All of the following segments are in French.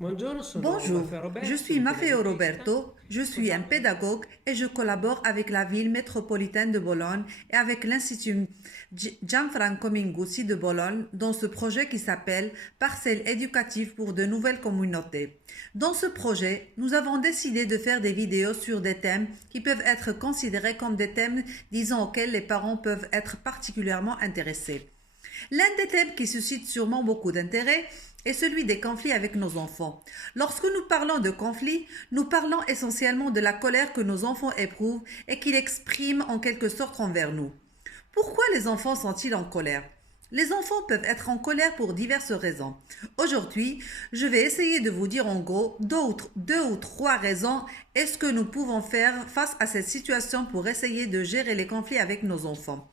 Buongiorno, sono Bonjour, Maffeo je Roberto, suis un Maffeo pedagogista Roberto, je che suis un collabora con pédagogue et je collabore avec la ville métropolitaine de Bologne et avec l'Institut Gianfranco Minguzzi de Bologne dans ce projet qui s'appelle Parcelles éducatives pour de nouvelles communautés. Dans ce projet, nous avons décidé de faire des vidéos sur des thèmes qui peuvent être considérés comme des thèmes, disons, auxquels les parents peuvent être particulièrement intéressés. L'un des thèmes qui suscite sûrement beaucoup d'intérêt est celui des conflits avec nos enfants. Lorsque nous parlons de conflits, nous parlons essentiellement de la colère que nos enfants éprouvent et qu'ils expriment en quelque sorte envers nous. Pourquoi les enfants sont-ils en colère? Les enfants peuvent être en colère pour diverses raisons. Aujourd'hui, je vais essayer de vous dire en gros deux ou trois raisons et ce que nous pouvons faire face à cette situation pour essayer de gérer les conflits avec nos enfants.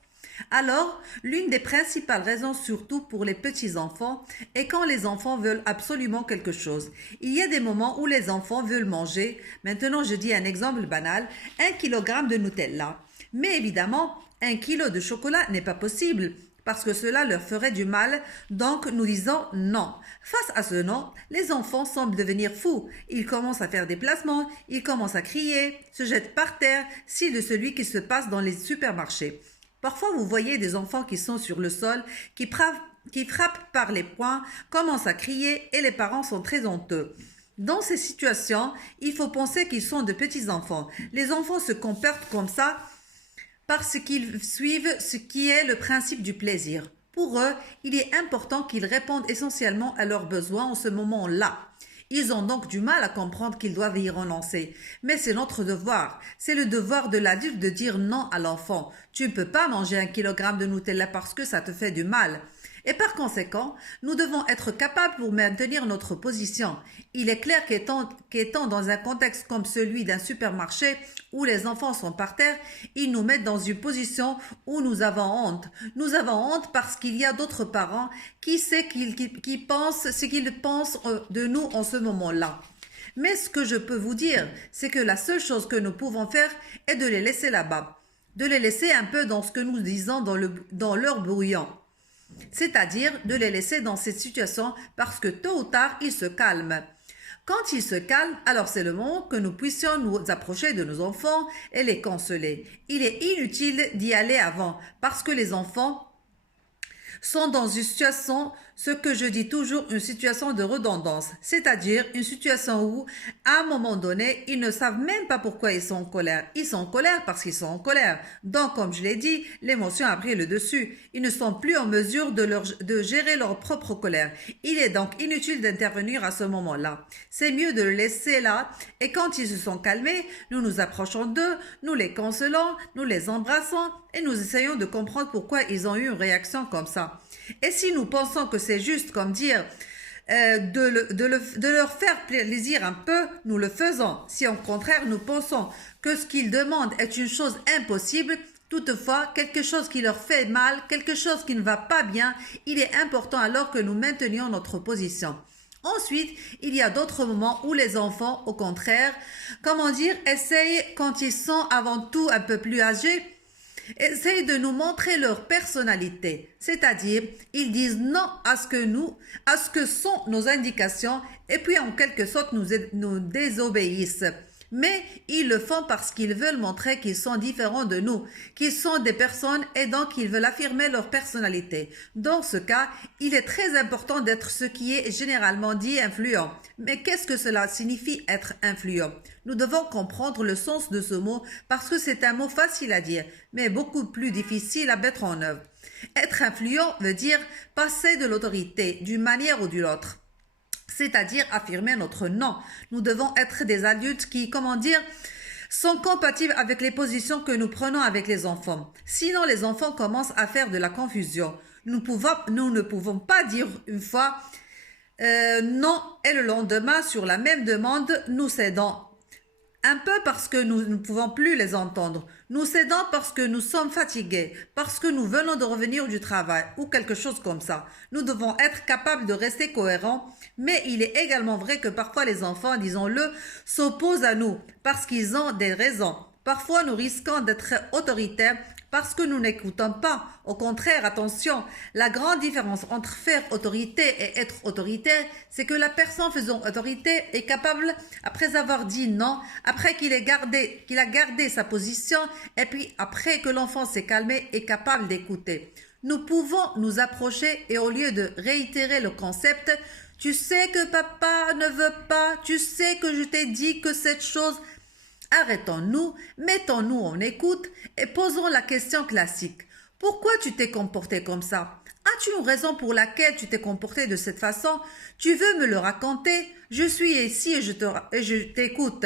Alors, l'une des principales raisons, surtout pour les petits-enfants, est quand les enfants veulent absolument quelque chose. Il y a des moments où les enfants veulent manger, maintenant je dis un exemple banal, 1 kg de Nutella. Mais évidemment, 1 kg de chocolat n'est pas possible parce que cela leur ferait du mal, donc nous disons non. Face à ce non, les enfants semblent devenir fous. Ils commencent à faire des placements, ils commencent à crier, se jettent par terre, si de celui qui se passe dans les supermarchés. Parfois, vous voyez des enfants qui sont sur le sol, qui frappent par les poings, commencent à crier et les parents sont très honteux. Dans ces situations, il faut penser qu'ils sont de petits enfants. Les enfants se comportent comme ça parce qu'ils suivent ce qui est le principe du plaisir. Pour eux, il est important qu'ils répondent essentiellement à leurs besoins en ce moment-là. Ils ont donc du mal à comprendre qu'ils doivent y renoncer. Mais c'est notre devoir. C'est le devoir de l'adulte de dire non à l'enfant. Tu ne peux pas manger 1 kg de Nutella parce que ça te fait du mal. Et par conséquent, nous devons être capables pour maintenir notre position. Il est clair qu'étant dans un contexte comme celui d'un supermarché où les enfants sont par terre, ils nous mettent dans une position où nous avons honte. Nous avons honte parce qu'il y a d'autres parents qui pensent ce qu'ils pensent de nous en ce moment-là. Mais ce que je peux vous dire, c'est que la seule chose que nous pouvons faire est de les laisser là-bas. De les laisser un peu dans ce que nous disons dans leur brouillon. C'est-à-dire de les laisser dans cette situation parce que tôt ou tard, ils se calment. Quand ils se calment, alors c'est le moment que nous puissions nous approcher de nos enfants et les consoler. Il est inutile d'y aller avant parce que les enfants sont dans une situation, ce que je dis toujours, une situation de redondance, c'est-à-dire une situation où, à un moment donné, ils ne savent même pas pourquoi ils sont en colère. Ils sont en colère parce qu'ils sont en colère. Donc, comme je l'ai dit, l'émotion a pris le dessus. Ils ne sont plus en mesure de gérer leur propre colère. Il est donc inutile d'intervenir à ce moment-là. C'est mieux de le laisser là et quand ils se sont calmés, nous nous approchons d'eux, nous les consolons, nous les embrassons et nous essayons de comprendre pourquoi ils ont eu une réaction comme ça. Et si nous pensons que c'est juste comme dire de leur faire plaisir un peu, nous le faisons. Si au contraire nous pensons que ce qu'ils demandent est une chose impossible, toutefois quelque chose qui leur fait mal, quelque chose qui ne va pas bien, il est important alors que nous maintenions notre position. Ensuite, il y a d'autres moments où les enfants, au contraire, essayent quand ils sont avant tout un peu plus âgés, essayent de nous montrer leur personnalité. C'est-à-dire, ils disent non à ce que sont nos indications et puis en quelque sorte nous désobéissent. Mais ils le font parce qu'ils veulent montrer qu'ils sont différents de nous, qu'ils sont des personnes et donc ils veulent affirmer leur personnalité. Dans ce cas, il est très important d'être ce qui est généralement dit influent. Mais qu'est-ce que cela signifie être influent? Nous devons comprendre le sens de ce mot parce que c'est un mot facile à dire, mais beaucoup plus difficile à mettre en œuvre. Être influent veut dire passer de l'autorité d'une manière ou d'une autre. C'est-à-dire affirmer notre non. Nous devons être des adultes qui, sont compatibles avec les positions que nous prenons avec les enfants. Sinon, les enfants commencent à faire de la confusion. Nous ne pouvons pas dire une fois non et le lendemain, sur la même demande, nous cédons. Un peu parce que nous ne pouvons plus les entendre. Nous cédons parce que nous sommes fatigués, parce que nous venons de revenir du travail ou quelque chose comme ça. Nous devons être capables de rester cohérents, mais il est également vrai que parfois les enfants, disons-le, s'opposent à nous parce qu'ils ont des raisons. Parfois, nous risquons d'être autoritaires parce que nous n'écoutons pas. Au contraire, attention, la grande différence entre faire autorité et être autoritaire, c'est que la personne faisant autorité est capable, après avoir dit non, après qu'il a gardé sa position, et puis après que l'enfant s'est calmé, est capable d'écouter. Nous pouvons nous approcher et au lieu de réitérer le concept, tu sais que papa ne veut pas, tu sais que je t'ai dit que cette chose... Arrêtons-nous, mettons-nous en écoute et posons la question classique. Pourquoi tu t'es comporté comme ça? As-tu une raison pour laquelle tu t'es comporté de cette façon? Tu veux me le raconter? Je suis ici et je t'écoute.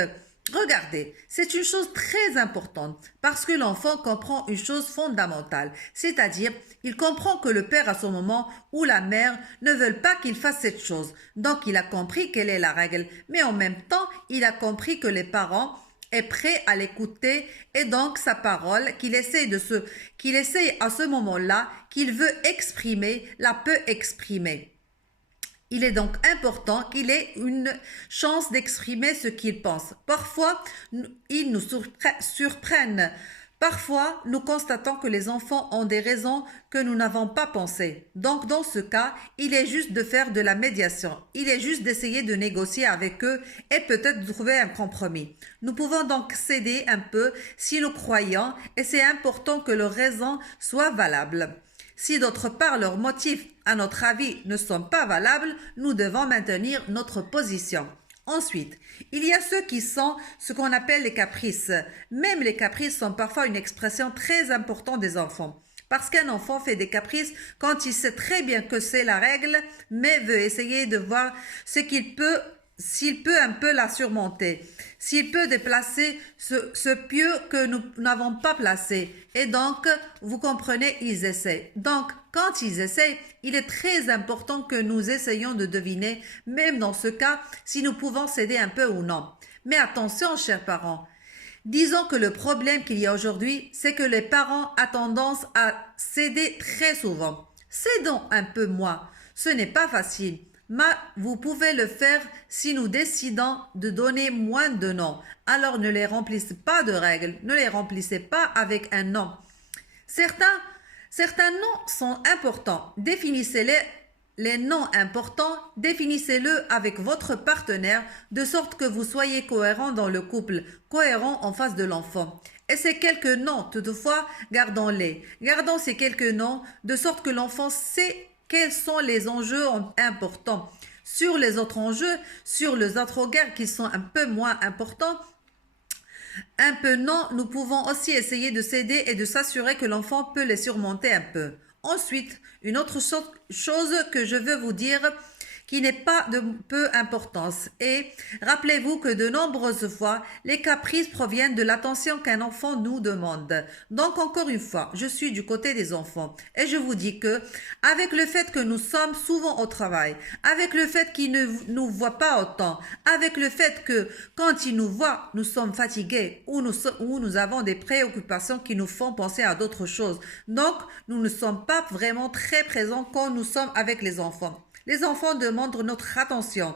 Regardez, c'est une chose très importante parce que l'enfant comprend une chose fondamentale, c'est-à-dire il comprend que le père à ce moment ou la mère ne veulent pas qu'il fasse cette chose. Donc il a compris quelle est la règle, mais en même temps il a compris que les parents est prêt à l'écouter et donc sa parole qu'il essaye à ce moment-là, qu'il veut exprimer, la peut exprimer. Il est donc important qu'il ait une chance d'exprimer ce qu'il pense. Parfois, ils nous surprennent. Parfois, nous constatons que les enfants ont des raisons que nous n'avons pas pensées. Donc, dans ce cas, il est juste de faire de la médiation. Il est juste d'essayer de négocier avec eux et peut-être de trouver un compromis. Nous pouvons donc céder un peu si nous croyons et c'est important que leurs raisons soient valables. Si d'autre part leurs motifs, à notre avis, ne sont pas valables, nous devons maintenir notre position. Ensuite, il y a ceux qui sont ce qu'on appelle les caprices. Même les caprices sont parfois une expression très importante des enfants. Parce qu'un enfant fait des caprices quand il sait très bien que c'est la règle, mais veut essayer de voir s'il peut un peu la surmonter, s'il peut déplacer ce pieu que nous n'avons pas placé. Et donc, vous comprenez, ils essaient. Donc, quand ils essaient, il est très important que nous essayions de deviner, même dans ce cas, si nous pouvons céder un peu ou non. Mais attention, chers parents, disons que le problème qu'il y a aujourd'hui, c'est que les parents ont tendance à céder très souvent. Cédons un peu moins. Ce n'est pas facile. Mais vous pouvez le faire si nous décidons de donner moins de noms. Alors ne les remplissez pas de règles, ne les remplissez pas avec un nom. Certains noms sont importants. Définissez-les. Les noms importants, définissez-le avec votre partenaire de sorte que vous soyez cohérent dans le couple, cohérent en face de l'enfant. Et ces quelques noms, toutefois, gardons-les. Gardons ces quelques noms de sorte que l'enfant sait quels sont les enjeux importants. Sur les autres enjeux, sur les autres guerres qui sont un peu moins importants, un peu non, nous pouvons aussi essayer de s'aider et de s'assurer que l'enfant peut les surmonter un peu. Ensuite, une autre chose que je veux vous dire qui n'est pas de peu importance. Et rappelez-vous que de nombreuses fois, les caprices proviennent de l'attention qu'un enfant nous demande. Donc, encore une fois, je suis du côté des enfants. Et je vous dis que, avec le fait que nous sommes souvent au travail, avec le fait qu'ils ne nous voient pas autant, avec le fait que, quand ils nous voient, nous sommes fatigués ou nous avons des préoccupations qui nous font penser à d'autres choses. Donc, nous ne sommes pas vraiment très présents quand nous sommes avec les enfants. Les enfants demandent notre attention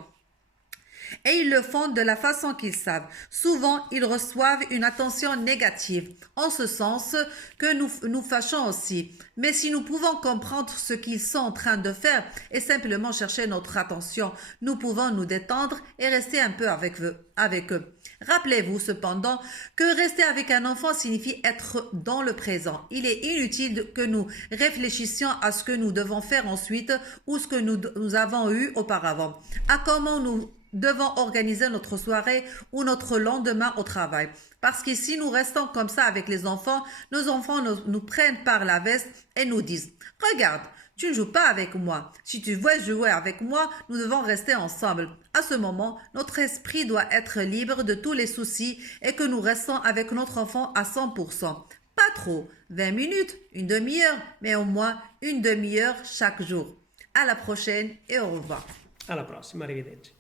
et ils le font de la façon qu'ils savent. Souvent, ils reçoivent une attention négative, en ce sens que nous fâchons aussi. Mais si nous pouvons comprendre ce qu'ils sont en train de faire et simplement chercher notre attention, nous pouvons nous détendre et rester un peu avec eux. Rappelez-vous cependant que rester avec un enfant signifie être dans le présent. Il est inutile que nous réfléchissions à ce que nous devons faire ensuite ou ce que nous avons eu auparavant, à comment nous devons organiser notre soirée ou notre lendemain au travail. Parce que si nous restons comme ça avec les enfants, nos enfants nous prennent par la veste et nous disent « Regarde, tu ne joues pas avec moi. Si tu veux jouer avec moi, nous devons rester ensemble. » À ce moment, notre esprit doit être libre de tous les soucis et que nous restons avec notre enfant à 100%. Pas trop, 20 minutes, une demi-heure, mais au moins une demi-heure chaque jour. À la prochaine et au revoir. Alla prossima, arrivederci.